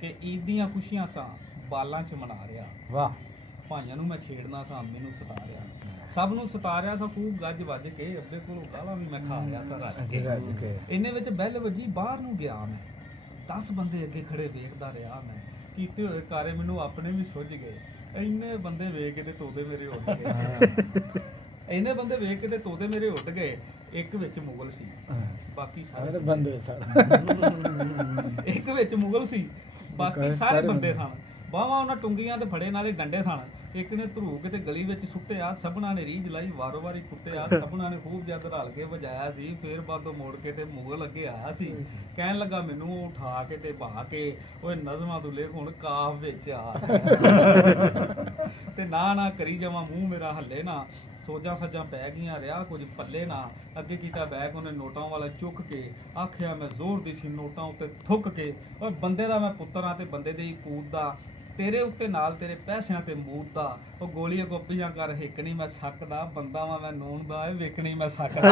ਕਿ ਈਦ ਦੀਆਂ ਖੁਸ਼ੀਆਂ ਸਾਂ ਬਾਲਾਂ 'ਚ ਮਨਾ ਰਿਹਾ। ਵਾਹ ਭਾਈਆਂ ਨੂੰ ਮੈਂ ਛੇੜਨਾ ਸਾਂ, ਮੈਨੂੰ ਸਤਾ ਰਿਹਾ। ਸਭ ਨੂੰ ਸਤਾ ਰਿਹਾ ਸਾਂ ਖੂਬ ਗੱਜ ਵੱਜ ਕੇ, ਅੱਬੇ ਕੋਲੋਂ ਗਾਲਾਂ ਵੀ ਮੈਂ ਖਾ ਰਿਹਾ ਸਾਂ ਰੱਜ ਕੇ। ਇੰਨੇ ਵਿੱਚ ਬੈਲ ਵੱਜੀ, ਬਾਹਰ ਨੂੰ ਗਿਆ ਮੈਂ। 10 ਬੰਦੇ ਅੱਗੇ ਖੜੇ ਵੇਖਦਾ ਰਿਹਾ ਮੈਂ। ਕੀਤੇ ਹੋਏ ਕਾਰੇ ਮੈਨੂੰ ਆਪਣੇ ਵੀ ਸੁੱਝ ਗਏ। ਇੰਨੇ ਬੰਦੇ ਵੇਖ ਕੇ ਤੇ ਤੋਤੇ ਮੇਰੇ ਉੱਡ ਗਏ। ਇੰਨੇ ਬੰਦੇ ਵੇਖ ਕੇ ਤੇ ਤੋਤੇ ਮੇਰੇ ਉੱਡ ਗਏ। ਇੱਕ ਵਿੱਚ ਮੁਗਲ ਸੀ, ਬਾਕੀ ਸਾਰੇ ਬੰਦੇ ਇੱਕ ਵਿੱਚ ਮੁਗਲ ਸੀ, ਬਾਕੀ ਸਾਰੇ ਬੰਦੇ ਸਨ। ਬਾਹਾਂ ਉਹਨਾਂ ਟੁੰਗੀਆਂ ਤੇ ਫੜੇ ਨਾਲੇ ਡੰਡੇ ਸਨ। ਇੱਕ ਨੇ ਧਰੂ ਕੇ ਤੇ ਗਲੀ ਵਿੱਚ ਸੁੱਟਿਆ, ਸਭਨਾਂ ਨੇ ਰੀਝ ਲਾਈ, ਵਾਰੋ ਵਾਰੀ ਕੁੱਟਿਆ, ਸਭਨਾਂ ਨੇ ਖੂਬ ਜਦ ਰਲ ਕੇ ਵਜਾਇਆ ਸੀ। ਫੇਰ ਬਾਦੋਂ ਮੋੜ ਕੇ ਤੇ ਮੁਗਲ ਅੱਗੇ ਆਇਆ ਸੀ, ਕਹਿਣ ਲੱਗਾ ਮੈਨੂੰ ਉਹ ਉਠਾ ਕੇ ਤੇ ਬਹਾ ਕੇ, ਓਏ ਨਜ਼ਮਾਂ ਤੂੰ ਲਿਖ ਹੁਣ ਕਾਫ ਵਿੱਚ ਆ। ਤੇ ਨਾ ਕਰੀ ਜਾਵਾਂ, ਮੂੰਹ ਮੇਰਾ ਹੱਲੇ ਨਾ, ਸੋਜਾਂ ਸੱਜਾਂ ਪੈ ਗਈਆਂ, ਰਿਹਾ ਕੁਝ ਪੱਲੇ ਨਾ। ਅੱਗੇ ਕੀਤਾ ਬੈਗ ਉਹਨੇ ਨੋਟਾਂ ਵਾਲਾ ਚੁੱਕ ਕੇ, ਆਖਿਆ ਮੈਂ ਜ਼ੋਰ ਦੀ ਸੀ ਨੋਟਾਂ ਉੱਤੇ ਥੁੱਕ ਕੇ, ਓਏ ਬੰਦੇ ਦਾ ਮੈਂ ਪੁੱਤਰ ਆ ਤੇ ਬੰਦੇ ਦੇ ਹੀ ਪੂਤ ਦਾ, ਤੇਰੇ ਉੱਤੇ ਨਾਲ ਤੇਰੇ ਪੈਸਿਆਂ ਤੇ ਮੂਤ ਦਾ। ਉਹ ਗੋਲੀਆਂ ਗੋਪੀਆਂ ਕਰ ਹਿੱਕ ਨਹੀਂ ਮੈਂ ਸਕਦਾ, ਬੰਦਾ ਵਾਂ ਮੈਂ ਨੂਣ ਦਾ ਵੇਖਣੀ ਮੈਂ ਸਕਦਾ।